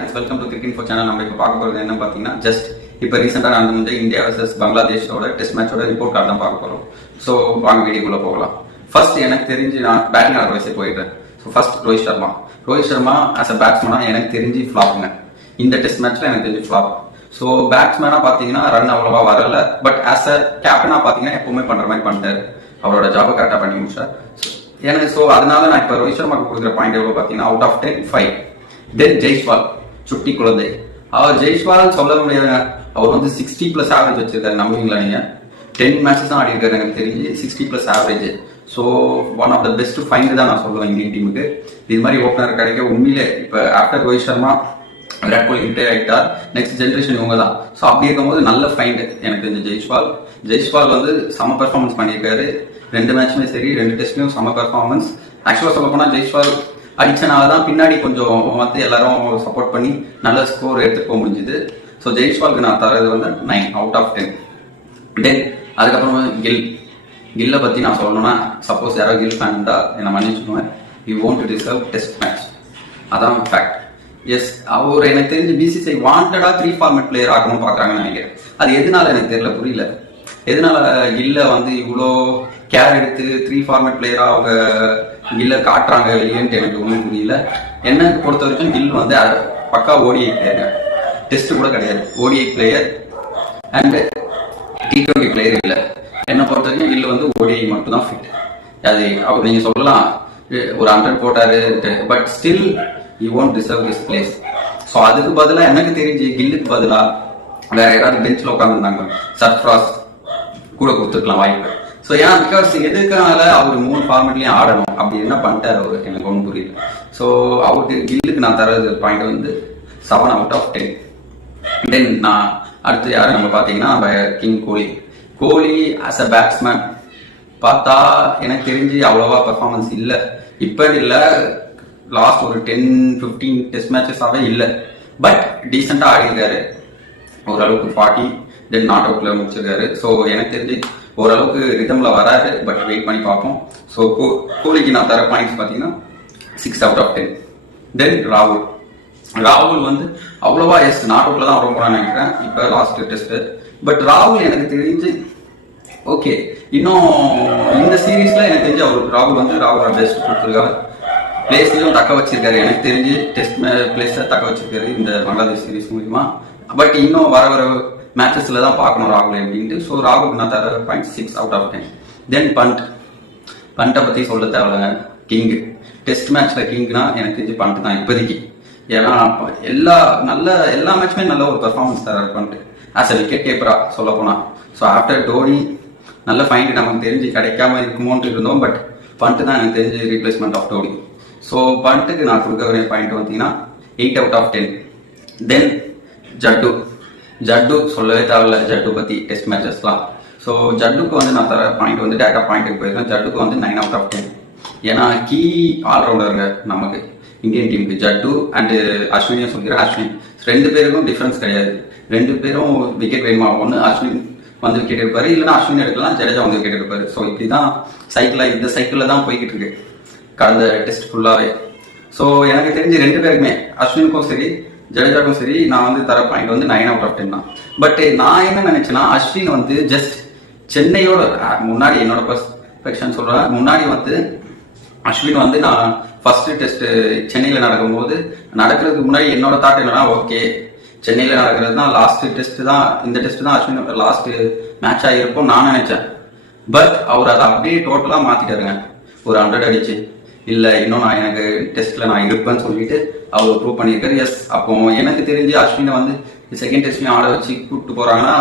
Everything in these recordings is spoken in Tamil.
Welcome to cricket info channel. நம்ம இப்போ பார்க்க போகிறது என்ன பார்த்தீங்கன்னா, ஜஸ்ட் இப்போ ரீசெண்டாக நடந்த இந்தியா வர்சஸ் பங்களாதேஷோட டெஸ்ட் மேட்சோட ரிப்போர்ட் கார்டு தான் பார்க்க போகிறோம். ஸோ வாங்க வீடியோக்குள்ள போகலாம். ஃபர்ஸ்ட் எனக்கு தெரிஞ்சு நான் பேட்டிங் ஆட வயசே போயிட்டேன். So first Rohit Sharma as a பேட்ஸ்மேனாக எனக்கு தெரிஞ்சு ஃப்ளாப்புங்க. இந்த டெஸ்ட் மேட்ச்ல எனக்கு தெரிஞ்சு ஃப்ளாப். ஸோ பேட்ஸ்மேனாக பார்த்தீங்கன்னா ரன் அவ்வளோவா வரல, பட் ஆஸ் அ கேப்டனாக பார்த்தீங்கன்னா எப்பவுமே பண்ணுற மாதிரி பண்ணிட்டாரு. அவரோட ஜாபை கரெக்டாக பண்ணி முடிச்சார் எனக்கு. ஸோ அதனால நான் இப்போ ரோஹித் சர்மாக்கு கொடுக்குற பாயிண்ட் எவ்வளோ பார்த்தீங்கன்னா, அவுட் ஆஃப் 10 5. தென் ஜெய்ஸ்வால் சுட்டி குழந்தை. அவர் ஜெய்ஸ்வால் சொல்ல முடியாதுங்க. அவர் வந்து 60+ ஆவரேஜ் வச்சிருக்காரு. நம்புவீங்களா நீங்க? 10 மேட்சஸ் தான் ஆடி இருக்காரு எனக்கு தெரிஞ்சு 60+ average. So one of the best find தான் நான் சொல்லுவேன் இந்தியன் டீமுக்கு. இது மாதிரி ஓப்பனர் கிடைக்க உண்மையிலே இப்போ ஆஃப்டர் ரோஹித் சர்மா விராட் கோலி ரிட்டையர் ஆகிட்டார், நெக்ஸ்ட் ஜென்ரேஷன் இவங்க தான். ஸோ அப்படி இருக்கும்போது நல்ல ஃபைண்ட் எனக்கு தெரிஞ்ச ஜெய்ஸ்வால் வந்து செம பெர்ஃபார்மன்ஸ் பண்ணியிருக்காரு. 2 மேட்சுமே சரி, 2 டெஸ்ட்லையும் செம பெர்ஃபார்மன்ஸ். ஆக்சுவலாக சொல்ல போனால் ஜெய்ஸ்வால் அடிச்சனால தான் பின்னாடி கொஞ்சம் வந்து எல்லாரும் சப்போர்ட் பண்ணி நல்ல ஸ்கோர் எடுத்துட்டு போக முடிஞ்சுது. ஸோ ஜெய்ஸ்வாலுக்கு நான் தரது வந்து 9 அவுட் ஆஃப் 10. தென் அதுக்கப்புறமா கில்லை பற்றி நான் சொல்லணும்னா, சப்போஸ் யாராவது கில் ஃபேன் இருந்தால் என்னை மன்னிச்சுக்குவேன். You want to deserve test match, அதான் ஃபேக்ட். எஸ், அவர் எனக்கு தெரிஞ்சு பிசிசிஐ வாண்டடா 3 ஃபார்மேட் பிளேயர் ஆகணும்னு பார்க்குறாங்கன்னு நினைக்கிறேன். அது எதனால எனக்கு தெரியல, புரியல. எதனால கில்ல வந்து இவ்வளோ கேர் எடுத்து 3 ஃபார்மேட் பிளேயரா அவங்க கில்ல காட்டுறாங்க வெளியேன்ட்டு எனக்கு ஒன்றும் புரியல. என்ன பொறுத்த வரைக்கும் கில் வந்து பக்கா ஓடிஐ பிளேயர், டெஸ்ட் கூட கிடையாது. ODI player and T20 player இல்லை. என்னை பொறுத்த வரைக்கும் கில் வந்து ஓடிஐ மட்டும் தான் ஃபிட். அது அவர் நீங்க சொல்லலாம் ஒரு 100 போட்டாரு, but still you won't deserve this place. So அதுக்கு பதிலாக எனக்கு தெரிஞ்சு கில்லுக்கு பதிலாக வேற யாராவது பெஞ்சில் உட்காந்துருந்தாங்க, சர்ஃப்ராஸ் கூட கொடுத்துருக்கலாம் வாய்ப்பு. ஸோ ஏன்னா பிகாஸ் எதுக்காக அவர் 3 ஃபார்மேட்லையும் ஆடணும், அப்படி என்ன பண்ணிட்டாரு அவர், எனக்கு ஒன்றும் புரியல. ஸோ அவருக்கு கில்லுக்கு நான் தரது பாயிண்ட் வந்து 7 அவுட் ஆஃப் 10. தென் நான் அடுத்து யாரு நம்ம பார்த்தீங்கன்னா king Kohli as a batsman பார்த்தா எனக்கு தெரிஞ்சு அவ்வளோவா பெர்ஃபார்மன்ஸ் இல்லை. இப்போ இல்லை, லாஸ்ட் ஒரு 10-15 டெஸ்ட் மேட்சஸாகவே இல்லை. பட் டீசெண்டாக ஆடிருக்காரு. ஓரளவுக்கு 40 தென் நாட் அவுட்ல முடிச்சிருக்காரு. ஸோ எனக்கு தெரிஞ்சு ஓரளவுக்கு ரிதம்ல வராது, பட் வெயிட் பண்ணி பார்ப்போம். ஸோ கோலிக்கு நான் தர பாயிண்ட்ஸ் பார்த்தீங்கன்னா 6 அவுட் ஆஃப் 10. தென் ராகுல் வந்து அவ்வளோவா நாட் அவுட்ல தான் ரொம்ப நினைக்கிறேன் இப்போ லாஸ்ட் டெஸ்ட். பட் ராகுல் எனக்கு தெரிஞ்சு ஓகே, இன்னும் இந்த சீரீஸ்ல எனக்கு தெரிஞ்சு ராகுலோட பெஸ்ட் கொடுத்துருக்காரு. பிளேஸ்லையும் தக்க வச்சிருக்காரு. எனக்கு தெரிஞ்சு டெஸ்ட் பிளேஸை தக்க வச்சிருக்காரு இந்த பங்களாதேஷ் சீரீஸ் மூலியமா. பட் இன்னும் வர மேட்சஸ்ல தான் பார்க்கணும் ராகுல் எப்படின்ட்டு. ஸோ ராகுல் நான் தர பாயிண்ட் 6 அவுட் ஆஃப் 10. தென் பண்ட்டை பத்தி சொல்ல தேவையில்ல. கிங் டெஸ்ட் மேட்ச்ல கிங்னா எனக்கு தெரிஞ்சு பண்ட் தான் இப்போதைக்கு. ஏன்னா எல்லா மேட்சுமே நல்ல ஒரு பெர்ஃபார்மன்ஸ் தராரு பண்ட் ஆஸ் அ விக்கெட் கீப்பரா சொல்ல போனா. ஸோ ஆஃப்டர் டோனி நல்ல ஃபைண்ட் நமக்கு தெரிஞ்சு கிடைக்காம இருக்குமோன்ட்டு இருந்தோம். பட் பண்ட் தான் எனக்கு தெரிஞ்சு ரீப்ளேஸ்மெண்ட் ஆஃப் டோனி. ஸோ பண்ட்டுக்கு நான் கொடுக்க வேண்டிய பாயிண்ட் பார்த்தீங்கன்னா 8 அவுட் ஆஃப் 10. தென் ஜட்டு சொல்லவே தேவையில்ல. ஜட்டு பத்தி டெஸ்ட் மேட்சஸ்லாம். ஸோ ஜட்டுக்கு வந்து நான் தர பாயிண்ட் வந்து டேட்டா பாயிண்ட்டுக்கு போயிருக்கேன். ஜட்டுக்கு வந்து 9 அவுட் ஆஃப் 10. ஏன்னா கீ ஆல்ரவுண்டருங்க நமக்கு இந்தியன் டீமுக்கு. ஜட்டு அண்ட் அஸ்வினியும் சொல்கிறேன். அஸ்வின் 2 பேருக்கும் டிஃபரன்ஸ் கிடையாது. 2 பேரும் விக்கெட் வேணுமா, ஒன்று அஸ்வின் வந்து விக்கெட் எடுப்பாரு, இல்லைன்னா அஸ்வின் எடுக்கலாம், ஜடேஜா வந்து விக்கெட் எடுப்பாரு. ஸோ இப்படிதான் இந்த சைக்கிளில் தான் போய்கிட்டு இருக்கு கடந்த டெஸ்ட் ஃபுல்லாவே. ஸோ எனக்கு தெரிஞ்சு 2 பேருக்குமே, அஸ்வினுக்கும் சரி ஜடேஜாக்கும் சரி, நான் வந்து தர பாயிண்ட் வந்து 9 அவுட் ஆஃப் 10 தான். பட் நான் என்ன நினைச்சேன்னா, அஸ்வின் வந்து ஜஸ்ட் சென்னையோட முன்னாடி, என்னோட பெர்ஸ்பெக்ஷன் சொல்றேன், முன்னாடி வந்து அஸ்வின் வந்து நான் ஃபர்ஸ்ட் டெஸ்ட் சென்னையில நடக்கும்போது நடக்கிறதுக்கு முன்னாடி என்னோட தாட் என்னன்னா, ஓகே சென்னையில நடக்கிறது தான் லாஸ்ட் டெஸ்ட் தான், இந்த டெஸ்ட் தான் அஸ்வின் லாஸ்ட் மேட்சா இருக்கும் நான் நினைச்சேன். பட் அவர் அதை அப்படியே டோட்டலா மாத்திட்டாருங்க. ஒரு 100 அடிச்சு இல்ல இன்னும் நான் எனக்கு டெஸ்ட்ல நான் இருப்பேன்னு சொல்லிட்டு அவர் ப்ரூவ் பண்ணியிருக்காரு. எஸ், அப்போ எனக்கு தெரிஞ்சு அஸ்வினை வந்து செகண்ட் டெஸ்ட்லயும் ஆட வச்சு கூப்பிட்டு போறாங்கன்னா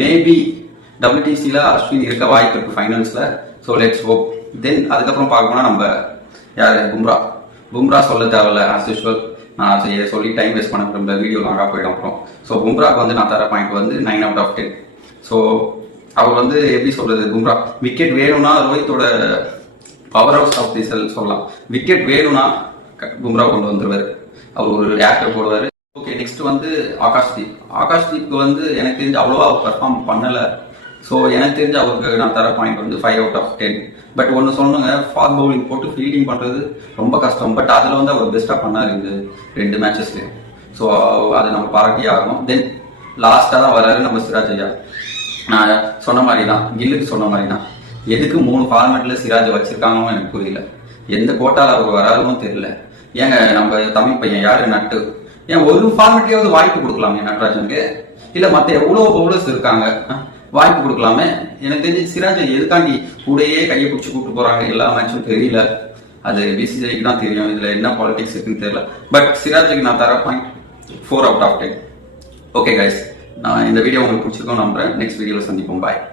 மேபி WTCல அஸ்வின் இருக்க வாய்ப்பு இருக்கு ஃபைனல்ஸ்ல. So let's hope. தென் அதுக்கப்புறம் பார்க்கணும்னா நம்ம யாரு பும்ரா சொல்ல தேவையில்ல. ஆஸ் யூஸ்வல் நான் சொல்லி டைம் வேஸ்ட் பண்ண விரும்பல, வீடியோ லாங்கா போயிடும் அப்புறம். ஸோ பும்ராக்கு வந்து நான் தர பாயிண்ட் வந்து 9 அவுட் ஆஃப் 10. ஸோ அவர் வந்து எப்படி சொல்றது, பும்ரா விக்கெட் வேணும்னா ரோஹித்தோட பவர் ஹவுஸ் ஆஃப் தி செல் சொல்லலாம். விக்கெட் வேணும்னா பும்ரா கொண்டு வந்துருவாரு, அவர் ஒரு ஆக்டர் போடுவாரு. ஓகே, நெக்ஸ்ட் வந்து ஆகாஷ்தீப்க்கு வந்து எனக்கு தெரிஞ்சு அவ்வளோவா பெர்ஃபார்ம் பண்ணல. ஸோ எனக்கு தெரிஞ்சு அவருக்கு நான் தர பாயிண்ட் வந்து 5 அவுட் ஆஃப் 10. பட் ஒன்று சொல்லணுங்க, ஃபாஸ்ட் பவுலிங் போட்டு ஃபீல்டிங் பண்ணுறது ரொம்ப கஷ்டம். பட் அதில் வந்து அவர் பெஸ்ட்டாக பண்ணார் இந்த 2 மேட்சஸ்லேயும். ஸோ அதை நம்ம பாராட்டியே ஆகணும். தென் லாஸ்ட்டாக தான் வராரு நம்ம சிராஜ் ஐயா. நான் சொன்ன மாதிரி தான், கில்லுக்கு சொன்ன மாதிரி தான், எதுக்கு 3 ஃபார்மேட்ல சிராஜ் வச்சிருக்காங்கன்னு எனக்கு புரியல. எந்த கோட்டால அவர் வராதுன்னு தெரியல. ஏங்க நம்ம தமிழ் பையன் யாரு நட்டு, ஏன் ஒரு ஃபார்மேட்லயாவது வாய்ப்பு கொடுக்கலாமே நட்ராஜனுக்கு? இல்ல மத்த எவ்வளவு பவுலர்ஸ் இருக்காங்க, வாய்ப்பு கொடுக்கலாமே. எனக்கு தெரிஞ்சு சிராஜ் எதுக்காண்டி கூடயே கையை பிடிச்சி கூப்பிட்டு போறாங்க எல்லா மேட்சும் தெரியல. அது பிசிசிஐக்கு தான் தெரியும், இதுல என்ன பாலிடிக்ஸ் இருக்குன்னு தெரியல. பட் சிராஜுக்கு நான் தர point 4 out of 10. Okay guys, நான் இந்த வீடியோ உங்களுக்கு பிடிச்சிருக்கோம் நம்புறேன். நெக்ஸ்ட் வீடியோல சந்திப்போம். பாய்.